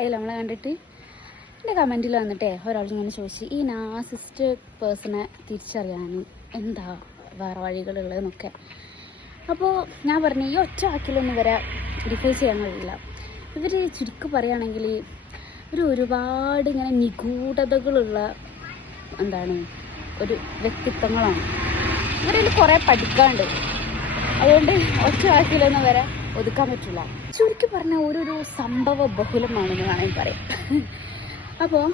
ആയാലും നമ്മളെ കണ്ടിട്ട്. എൻ്റെ കമൻറ്റിൽ വന്നിട്ടേ ഒരാളിങ്ങനെ ചോദിച്ചു ഈ നാർസിസ്റ്റ് പേഴ്സണെ തിരിച്ചറിയാൻ എന്താ വേറെ വഴികളുള്ളതെന്നൊക്കെ. അപ്പോൾ ഞാൻ പറഞ്ഞു ഈ ഒറ്റ വാക്കിലൊന്നും ഇവരെ ഡിഫൈൻ ചെയ്യാൻ കഴിയില്ല. ഇവർ ചുരുക്കി പറയുകയാണെങ്കിൽ ഒരുപാട് ഇങ്ങനെ നിഗൂഢതകളുള്ള ഒരു വ്യക്തിത്വങ്ങളാണ്. ഇവരിൽ കുറേ പഠിക്കാണ്ട്, അതുകൊണ്ട് ഒറ്റ വാക്കിലൊന്നും വരെ ഒതുക്കാൻ പറ്റില്ല. ചുരുക്കി പറഞ്ഞാൽ ഓരോരോ സംഭവ ബഹുലമാണെന്ന് വേണമെങ്കിൽ പറയാം. അപ്പോൾ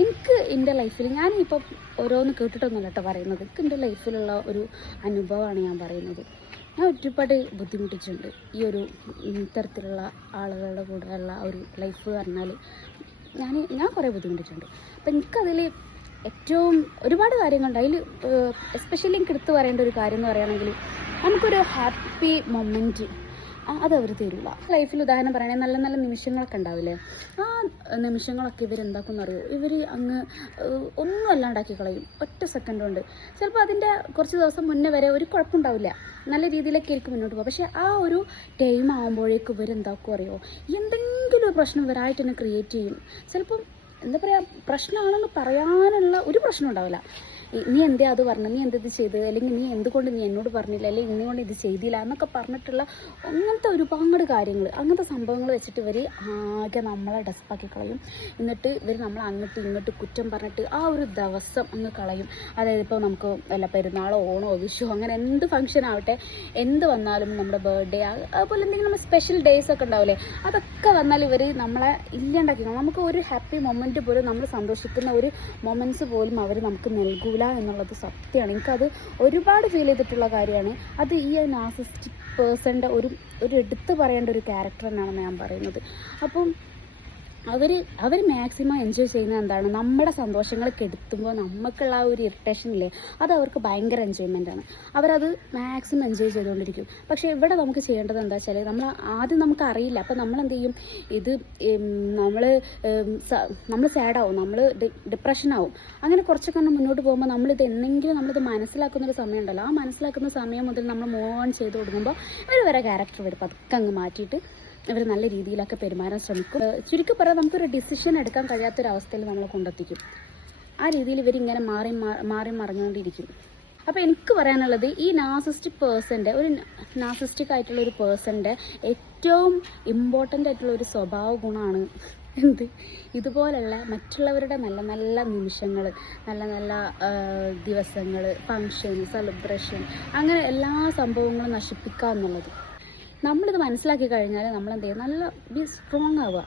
എനിക്ക് എൻ്റെ ലൈഫിൽ ഞാനിപ്പം ഓരോന്ന് കേട്ടിട്ടൊന്നുമല്ല കേട്ടോ പറയുന്നത്, എനിക്ക് എൻ്റെ ലൈഫിലുള്ള ഒരു അനുഭവമാണ് ഞാൻ പറയുന്നത്. ഞാൻ ഒരുപാട് ബുദ്ധിമുട്ടിച്ചിട്ടുണ്ട് ഈ ഇത്തരത്തിലുള്ള ആളുകളുടെ കൂടെയുള്ള ഒരു ലൈഫ് പറഞ്ഞാൽ. ഞാൻ കുറേ ബുദ്ധിമുട്ടിച്ചിട്ടുണ്ട്. അപ്പം എനിക്കതിൽ ഏറ്റവും ഒരുപാട് കാര്യങ്ങളുണ്ട്. അതിൽ എസ്പെഷ്യലി എനിക്ക് എടുത്ത് പറയേണ്ട ഒരു കാര്യം എന്ന് പറയുകയാണെങ്കിൽ നമുക്കൊരു ഹാപ്പി മൊമെൻറ്റ് അതവർ തരില്ല. ലൈഫിൽ ഉദാഹരണം പറയുകയാണെങ്കിൽ നല്ല നല്ല നിമിഷങ്ങളൊക്കെ ഉണ്ടാവില്ലേ, ആ നിമിഷങ്ങളൊക്കെ ഇവരെന്താക്കുമെന്ന് അറിയോ, ഇവർ അങ്ങ് ഒന്നും അല്ലാണ്ടാക്കി കളയും ഒറ്റ സെക്കൻഡ് കൊണ്ട്. ചിലപ്പോൾ അതിൻ്റെ കുറച്ച് ദിവസം മുന്നേ വരെ ഒരു കുഴപ്പമുണ്ടാവില്ല, നല്ല രീതിയിലൊക്കെ ആയിരിക്കും മുന്നോട്ട് പോകുക. പക്ഷേ ആ ഒരു ടൈം ആകുമ്പോഴേക്കും ഇവരെന്താക്കും അറിയോ, എന്തെങ്കിലും ഒരു പ്രശ്നം ഇവരായിട്ട് തന്നെ ക്രിയേറ്റ് ചെയ്യും. ചിലപ്പം എന്താ പറയുക, പ്രശ്നമാണെന്ന് പറയാനുള്ള ഒരു പ്രശ്നം ഉണ്ടാവില്ല. നീ എന്തേ അത് പറഞ്ഞു, നീ എന്ത് ചെയ്ത്, അല്ലെങ്കിൽ നീ എന്തുകൊണ്ട് നീ എന്നോട് പറഞ്ഞില്ല, അല്ലെങ്കിൽ ഇന്നുകൊണ്ട് ഇത് ചെയ്തില്ല എന്നൊക്കെ പറഞ്ഞിട്ടുള്ള അങ്ങനത്തെ ഒരുപാട് കാര്യങ്ങൾ, അങ്ങനത്തെ സംഭവങ്ങൾ വെച്ചിട്ട് ഇവർ ആകെ നമ്മളെ ഡെസ്പാക്കി കളയും. എന്നിട്ട് ഇവർ നമ്മളെ അങ്ങോട്ട് ഇങ്ങോട്ട് കുറ്റം പറഞ്ഞിട്ട് ആ ഒരു ദിവസം അങ്ങ് കളയും. അതായത് ഇപ്പോൾ നമുക്ക് വല്ല പെരുന്നാളോ ഓണോ വിഷു അങ്ങനെ എന്ത് ഫംഗ്ഷൻ ആവട്ടെ, എന്ത് വന്നാലും നമ്മുടെ ബർത്ത്ഡേ അതുപോലെ എന്തെങ്കിലും സ്പെഷ്യൽ ഡേയ്സ് ഒക്കെ ഉണ്ടാവില്ലേ, അതൊക്കെ വന്നാൽ ഇവർ നമ്മളെ ഇല്ലാണ്ടാക്കി. നമുക്ക് ഒരു ഹാപ്പി മൊമെൻറ്റ് പോലും, നമ്മൾ സന്തോഷിക്കുന്ന ഒരു മൊമെൻറ്റ്സ് പോലും അവർ നമുക്ക് നൽകൂ എന്നുള്ളത് സത്യമാണ്. എനിക്കത് ഒരുപാട് ഫീൽ ചെയ്തിട്ടുള്ള കാര്യമാണ്. അത് ഈ നാർസിസ്റ്റിക് പേഴ്സൻ്റെ ഒരു എടുത്തു പറയേണ്ട ഒരു ക്യാരക്ടർ എന്നാണ് ഞാൻ പറയുന്നത്. അപ്പം അവർ മാക്സിമം എൻജോയ് ചെയ്യുന്നത് എന്താണ്, നമ്മുടെ സന്തോഷങ്ങൾ കെടുത്തുമ്പോൾ നമുക്കുള്ള ആ ഒരു ഇറിറ്റേഷൻ ഇല്ലേ, അത് അവർക്ക് ഭയങ്കര എൻജോയ്മെൻറ്റാണ്. അവരത് മാക്സിമം എൻജോയ് ചെയ്തുകൊണ്ടിരിക്കും. പക്ഷേ ഇവിടെ നമുക്ക് ചെയ്യേണ്ടത് എന്താ വെച്ചാൽ, ആദ്യം നമുക്കറിയില്ല. അപ്പോൾ നമ്മളെന്ത് ചെയ്യും, ഇത് നമ്മൾ സാഡാവും, നമ്മൾ ഡിപ്രഷനാവും. അങ്ങനെ കുറച്ചൊക്കെ മുന്നോട്ട് പോകുമ്പോൾ നമ്മളിത് മനസ്സിലാക്കുന്നൊരു സമയം ഉണ്ടല്ലോ, ആ മനസ്സിലാക്കുന്ന സമയം മുതൽ നമ്മൾ മൂവ് ഓൺ ചെയ്ത് കൊടുക്കുമ്പോൾ ഇവർ വരെ ക്യാരക്ടർ വരും. അതൊക്കെ അങ്ങ് മാറ്റിയിട്ട് ഇവർ നല്ല രീതിയിലൊക്കെ പെരുമാറാൻ ശ്രമിക്കും. ചുരുക്കി പറയാൻ നമുക്കൊരു ഡിസിഷൻ എടുക്കാൻ കഴിയാത്തൊരവസ്ഥയിൽ നമ്മളെ കൊണ്ടെത്തിക്കും. ആ രീതിയിൽ ഇവരിങ്ങനെ മാറി മറിഞ്ഞുകൊണ്ടിരിക്കും. അപ്പോൾ എനിക്ക് പറയാനുള്ളത്, ഈ നാർസിസ്റ്റിക് പേഴ്സൻ്റെ നാർസിസ്റ്റിക് ആയിട്ടുള്ള ഒരു പേഴ്സൻ്റെ ഏറ്റവും ഇമ്പോർട്ടൻ്റ് ആയിട്ടുള്ള ഒരു സ്വഭാവ ഗുണമാണ് ഇതുപോലുള്ള മറ്റുള്ളവരുടെ നല്ല നല്ല നിമിഷങ്ങൾ, നല്ല നല്ല ദിവസങ്ങൾ, ഫങ്ഷൻ, സെലിബ്രേഷൻ, അങ്ങനെ എല്ലാ സംഭവങ്ങളും നശിപ്പിക്കുക എന്നുള്ളത്. നമ്മളിത് മനസ്സിലാക്കി കഴിഞ്ഞാൽ നമ്മളെന്ത് ചെയ്യും, നല്ല സ്ട്രോങ് ആവുക.